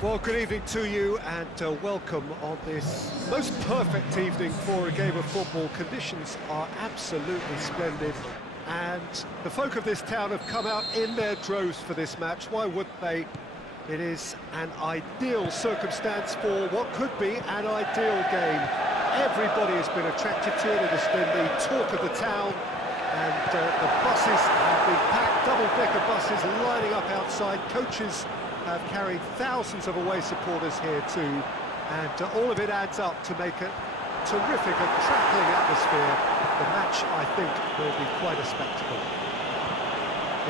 Well, good evening to you and welcome on this most perfect evening for a game of football. Conditions are absolutely splendid and the folk of this town have come out in their droves for this match. Why wouldn't they? It is an ideal circumstance for what could be an ideal game. Everybody has been attracted to it. It has been the talk of the town and the buses have been packed, double-decker buses lining up outside. Coaches have carried thousands of away supporters here too, and all of it adds up to make a terrific and crackling atmosphere. The match, I think, will be quite a spectacle.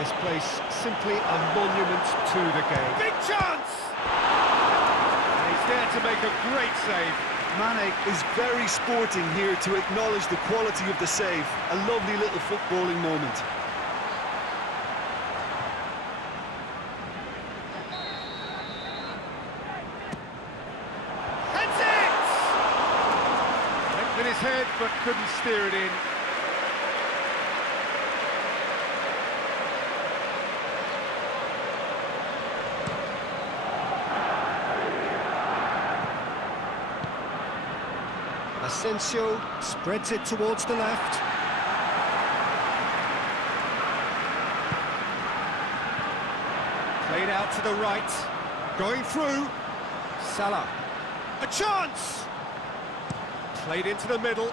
This place simply a monument to the game. Big chance! And he's there to make a great save. Mane is very sporting here to acknowledge the quality of the save. A lovely little footballing moment. In his head, but couldn't steer it in. Asensio spreads it towards the left. Played out to the right. Going through. Salah. A chance! Played into the middle.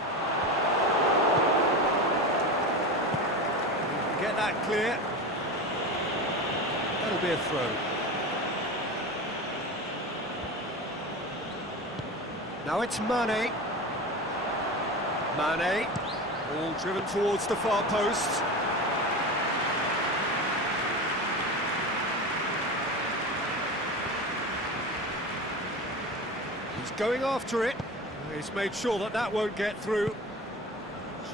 Get that clear. That'll be a throw. Now it's Mane. Mane, all driven towards the far post. He's going after it. He's made sure that that won't get through.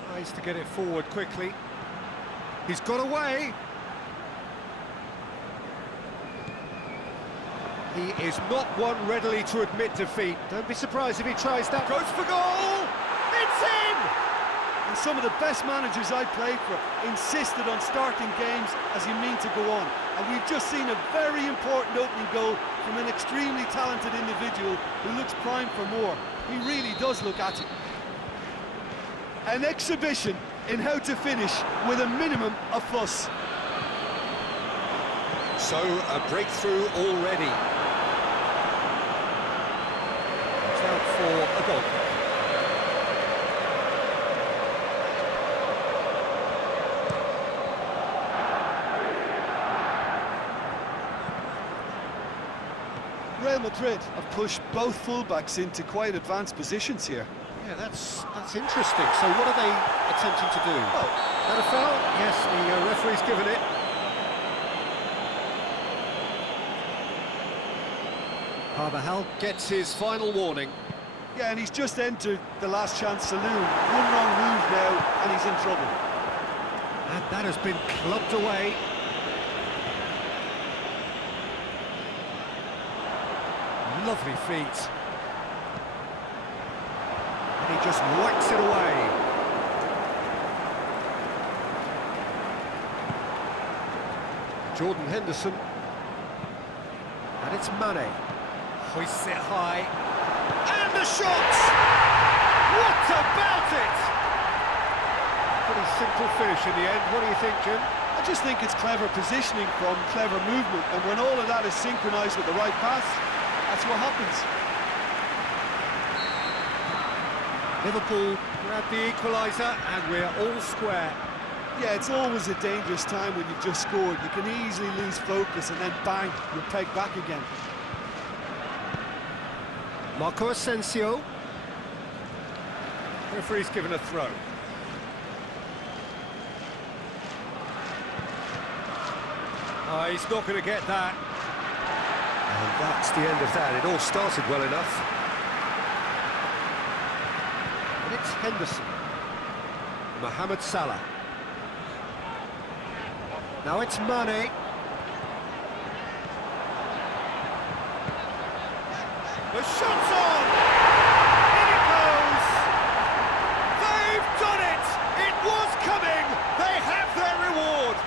Tries to get it forward quickly. He's got away. He is not one readily to admit defeat. Don't be surprised if he tries that. Goes for goal! It's in! And some of the best managers I played for insisted on starting games as you mean to go on. And we've just seen a very important opening goal from an extremely talented individual who looks primed for more. He really does look at it. An exhibition in how to finish with a minimum of fuss. So, a breakthrough already. It's out for a goal. Real Madrid have pushed both fullbacks into quite advanced positions here. Yeah, that's interesting. So what are they attempting to do? Oh, that a foul? Yes, the referee's given it. Carvajal gets his final warning. Yeah, and he's just entered the last chance saloon. One wrong move now, and he's in trouble. And that has been clubbed away. Lovely feet. And he just whacks it away. Jordan Henderson. And it's Mane. Hoists it high. And the shot! What about it? Pretty simple finish in the end. What do you think, Jim? I just think it's clever positioning from clever movement, and when all of that is synchronised with the right pass, that's what happens. Liverpool grab the equaliser and we're all square. Yeah, it's always a dangerous time when you've just scored. You can easily lose focus and then bang, you're pegged back again. Marco Asensio. Referee's given a throw. Oh, he's not going to get that. And that's the end of that. It all started well enough. And it's Henderson. Mohamed Salah. Now it's Mane. The shot's on! In it goes! They've done it! It was coming! They have their reward!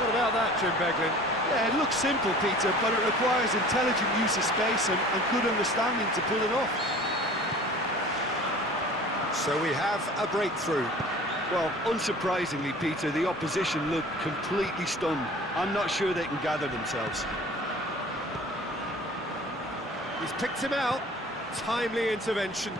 What about that, Jim Beglin? Yeah, it looks simple, Peter, but it requires intelligent use of space and good understanding to pull it off. So we have a breakthrough. Well, unsurprisingly, Peter, the opposition look completely stunned. I'm not sure they can gather themselves. He's picked him out. Timely intervention.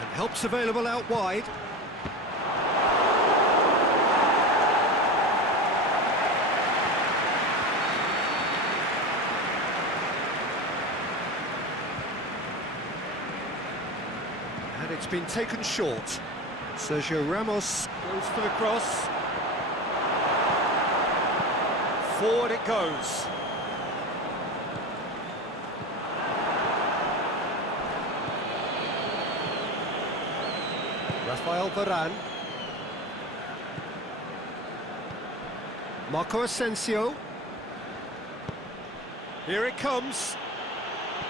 And help's available out wide. And it's been taken short. Sergio Ramos goes for the cross. Forward it goes. Rafael Varane. Marco Asensio. Here it comes.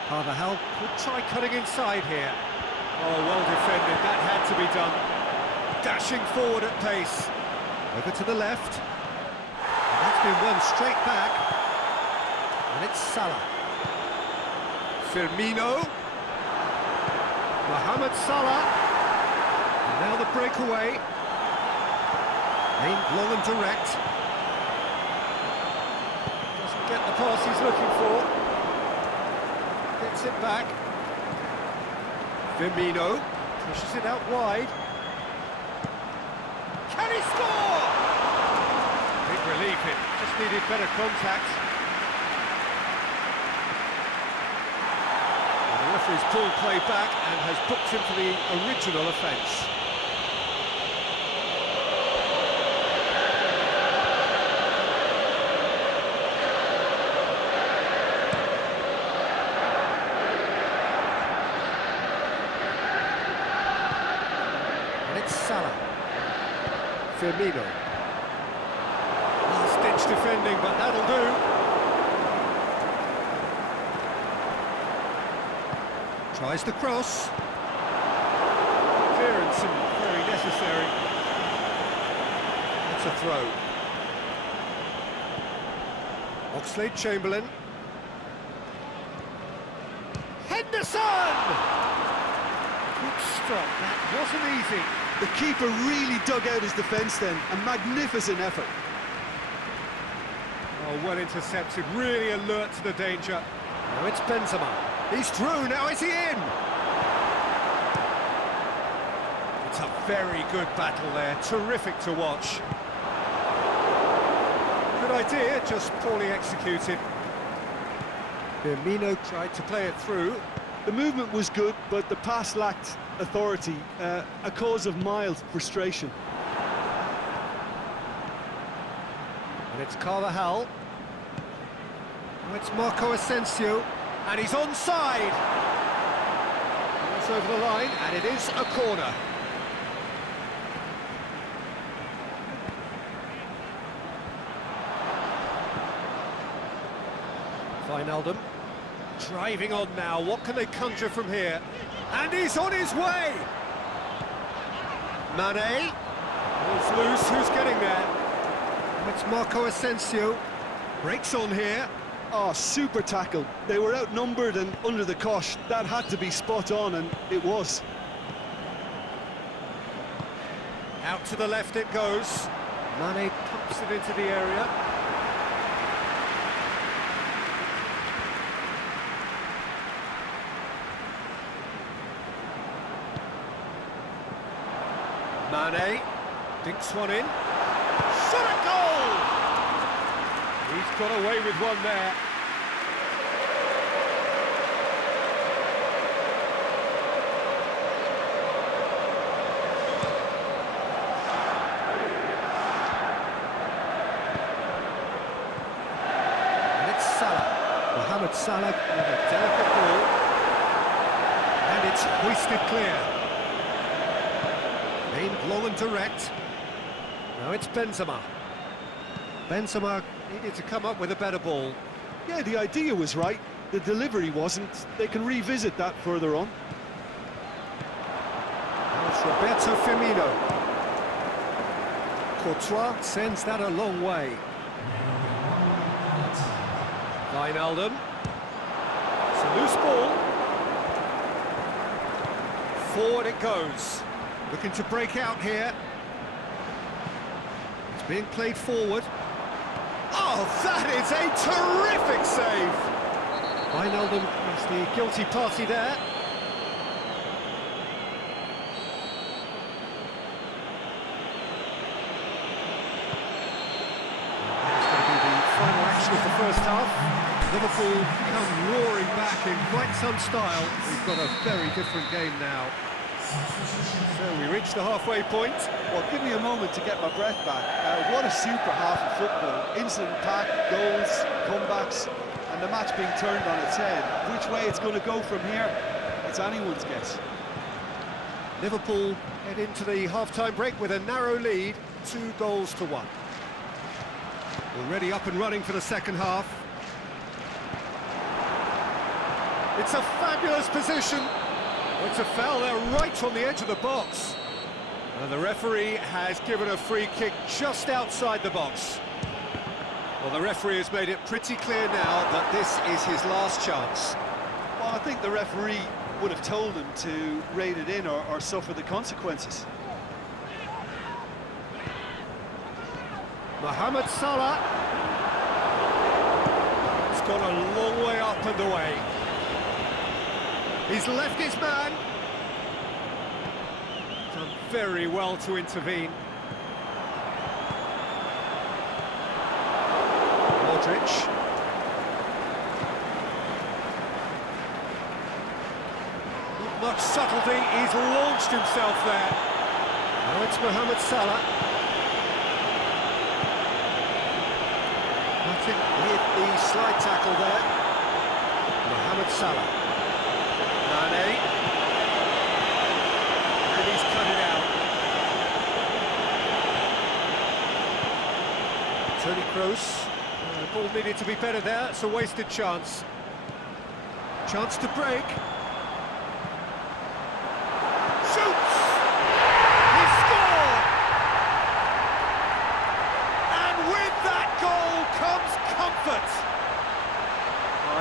Carvajal could try cutting inside here. Oh, well defended, that had to be done. Dashing forward at pace. Over to the left. And that's been won straight back. And it's Salah. Firmino. Mohamed Salah. And now the breakaway. Aimed long and direct. Doesn't get the pass he's looking for. Gets it back. Firmino pushes it out wide. Can he score? Big relief, it just needed better contact. And the referee's pulled play back and has booked him for the original offence. Salah. Firmino. Last-ditch defending, but that'll do. Tries the cross. Clearance and very necessary. That's a throw. Oxlade-Chamberlain. Henderson! Good stop, that wasn't easy. The keeper really dug out his defence then. A magnificent effort. Oh, well intercepted, really alert to the danger. Now it's Benzema. He's through, now is he in? It's a very good battle there, terrific to watch. Good idea, just poorly executed. Firmino tried to play it through. The movement was good, but the pass lacked authority, a cause of mild frustration. And it's Carvajal. Now it's Marco Asensio, and he's onside. It's over the line, and it is a corner. Wijnaldum. Driving on now, what can they conjure from here? And he's on his way! Mane. Ball's loose, who's getting there? It's Marco Asensio. Breaks on here. Oh, super tackle. They were outnumbered and under the cosh. That had to be spot on, and it was. Out to the left it goes. Mane pumps it into the area. Mane dinks one in. Shot at goal! He's got away with one there. And it's Salah. Mohamed Salah with a delicate ball. And it's hoisted clear. Aimed long and direct. Now it's Benzema. Benzema needed to come up with a better ball. Yeah, the idea was right. The delivery wasn't. They can revisit that further on. Now it's Roberto Firmino. Courtois sends that a long way. Wijnaldum. It's a loose ball. Forward it goes. Looking to break out here. It's being played forward. Oh, that is a terrific save! Wijnaldum is the guilty party there. That's going to be the final action of the first half. Liverpool come roaring back in quite some style. We've got a very different game now. So we reach the halfway point. Well, give me a moment to get my breath back. What a super half of football. Incident-packed, goals, comebacks, and the match being turned on its head. Which way it's going to go from here, it's anyone's guess. Liverpool head into the half-time break with a narrow lead, 2-1. Already up and running for the second half. It's a fabulous position. It's a foul there right on the edge of the box. And the referee has given a free kick just outside the box. Well, the referee has made it pretty clear now that this is his last chance. Well, I think the referee would have told him to rate it in or suffer the consequences. Mohamed Salah. It's gone a long way up and away. He's left his man. Done very well to intervene. Modric. Not much subtlety, he's launched himself there. Now it's Mohamed Salah. I think with the slide tackle there. Mohamed Salah. Mane. And he's cut it out. Toni Kroos. The ball needed to be better there. It's a wasted chance. Chance to break. Shoots! He scored! And with that goal comes comfort.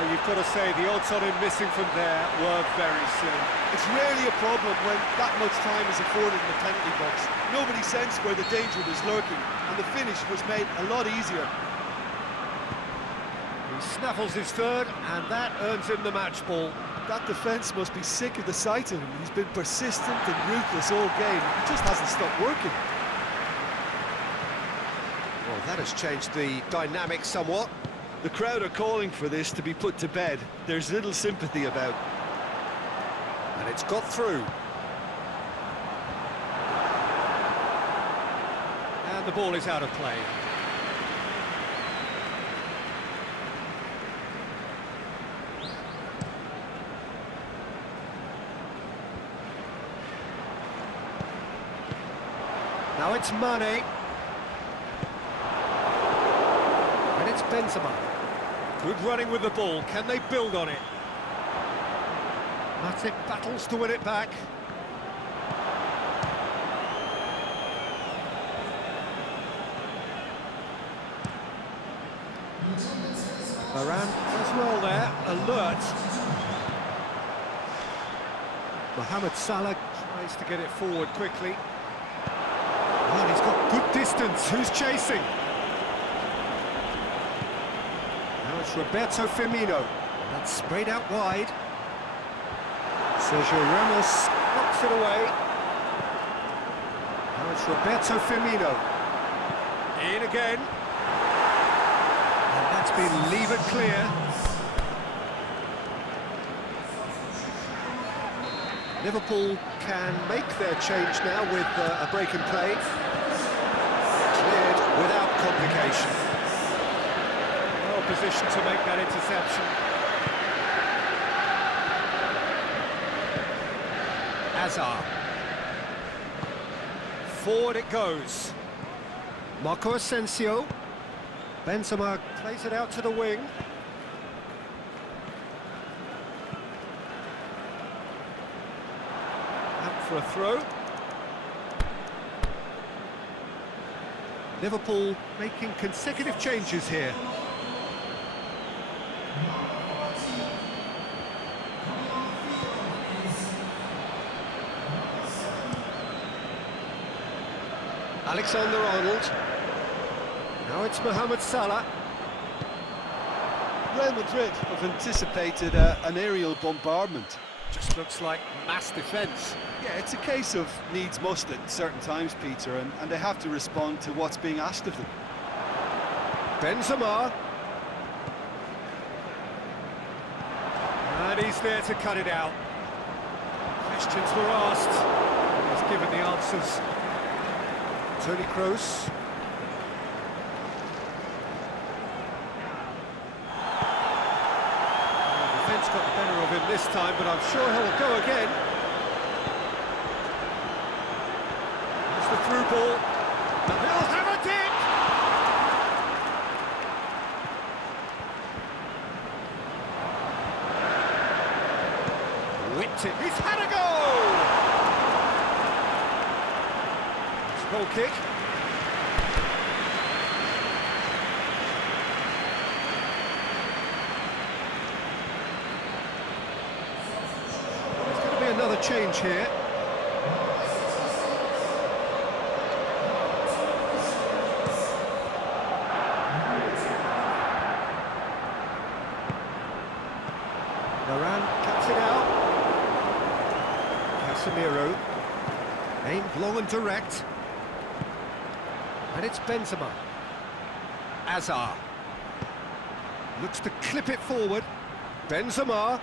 You've got to say, the odds on him missing from there were very slim. It's rarely a problem when that much time is afforded in the penalty box. Nobody sensed where the danger was lurking, and the finish was made a lot easier. He snaffles his third, and that earns him the match ball. That defence must be sick of the sight of him. He's been persistent and ruthless all game. He just hasn't stopped working. Well, that has changed the dynamic somewhat. The crowd are calling for this to be put to bed. There's little sympathy about. And it's got through. And the ball is out of play. Now it's Mane. And it's Benzema. Good running with the ball. Can they build on it? Matic battles to win it back. Varane as well there, alert. Mohamed Salah tries to get it forward quickly. And he's got good distance. Who's chasing? Now it's Roberto Firmino. That's sprayed out wide. Sergio Ramos knocks it away. Now it's Roberto Firmino. In again. And that's been levered clear. Liverpool can make their change now with a break in play. Cleared without complication. Well positioned to make that interception. Hazard. Forward it goes. Marco Asensio. Benzema plays it out to the wing. for a throw. Liverpool making consecutive changes here. Alexander-Arnold. Now it's Mohamed Salah. Real Madrid have anticipated an aerial bombardment. Just looks like mass defence. Yeah, it's a case of needs must at certain times, Peter, and they have to respond to what's being asked of them. Benzema. And he's there to cut it out. Questions were asked. He's given the answers. Toni Kroos. Defence got the better of him this time, but I'm sure he'll go again. It's the through ball. And he'll have a dig! Whipped it. He's had a go! It's a goal kick. There's going to be another change here. Varane cuts it out. Casemiro, aimed long and direct, and it's Benzema. Azar looks to clip it forward. Benzema.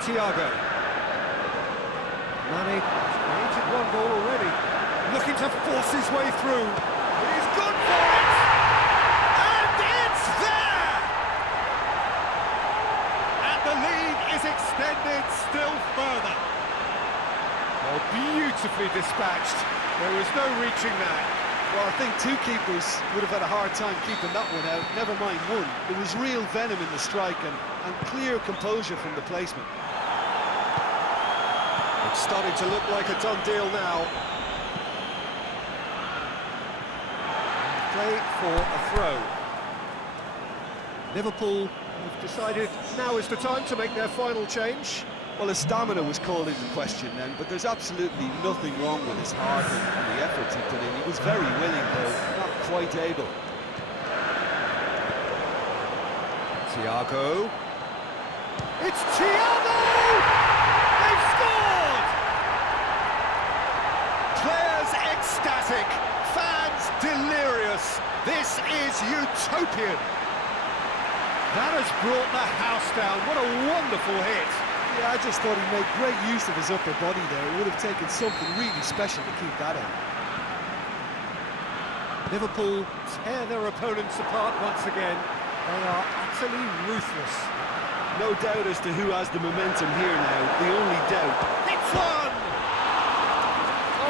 Thiago. Mane has created one goal already, looking to force his way through. He's good for it! And it's there! And the lead is extended still further. Oh, beautifully dispatched. There was no reaching that. Well, I think two keepers would have had a hard time keeping that one out, never mind one. There was real venom in the strike and clear composure from the placement. It's starting to look like a done deal now. Play for a throw. Liverpool have decided now is the time to make their final change. Well, his stamina was called into question then, but there's absolutely nothing wrong with his heart and the efforts he put in. He was very willing, though not quite able. Thiago. It's Thiago! They've scored! Players ecstatic, fans delirious. This is utopian. That has brought the house down. What a wonderful hit. Yeah, I just thought he made great use of his upper body there. It would have taken something really special to keep that out. Liverpool tear their opponents apart once again. They are utterly ruthless. No doubt as to who has the momentum here now. The only doubt. It's one!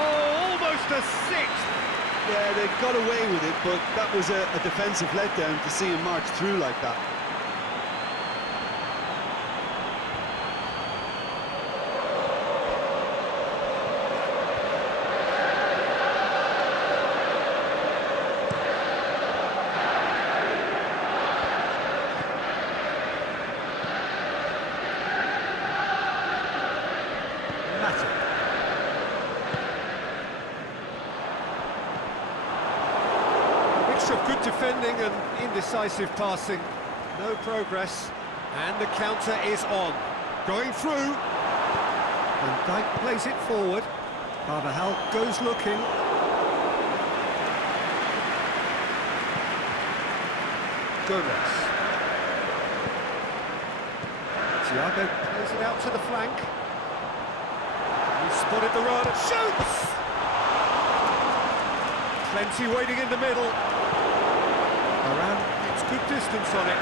Oh, almost a sixth! Yeah, they got away with it, but that was a defensive letdown to see him march through like that. Of good defending and indecisive passing, no progress, and the counter is on. Going through, and Dijk plays it forward. Carvajal goes looking. Gomez. Thiago plays it out to the flank. He spotted the run and shoots! Plenty waiting in the middle. Varane gets good distance on it.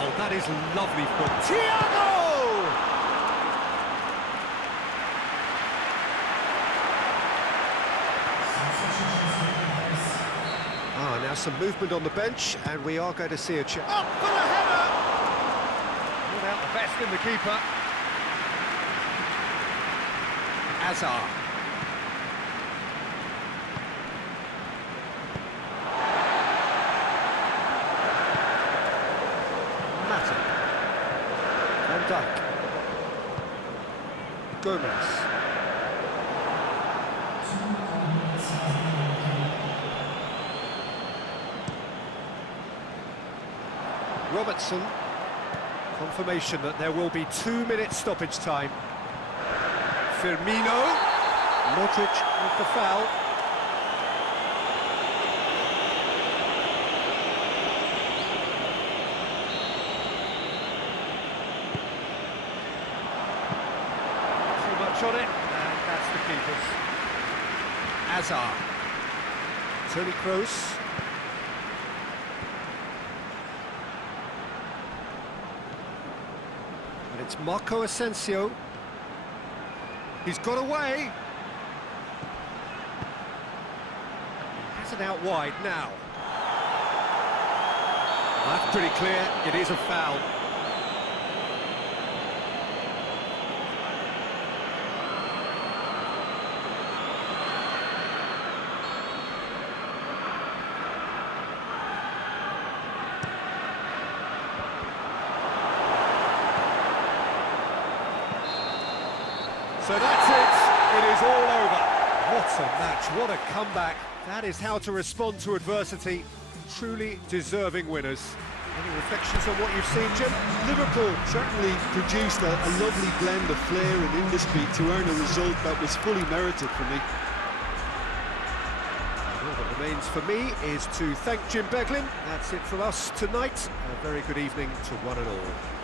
Oh, that is lovely for Thiago! Now some movement on the bench, and we are going to see a chance. Up for the header! Without the best in the keeper. Hazard. Mata. Van Dijk. Gomez. Robertson. Confirmation that there will be 2-minute stoppage time. Firmino. Modric with the foul. Too much on it, and that's the keeper's. Hazard. Toni Kroos. And it's Marco Asensio. He's got away. Has it out wide now. That's pretty clear. It is a foul. So that's it. It is all over. What a match. What a comeback. That is how to respond to adversity. Truly deserving winners. Any reflections on what you've seen, Jim? Liverpool certainly produced a lovely blend of flair and industry to earn a result that was fully merited for me. All that remains for me is to thank Jim Beglin. That's it from us tonight. A very good evening to one and all.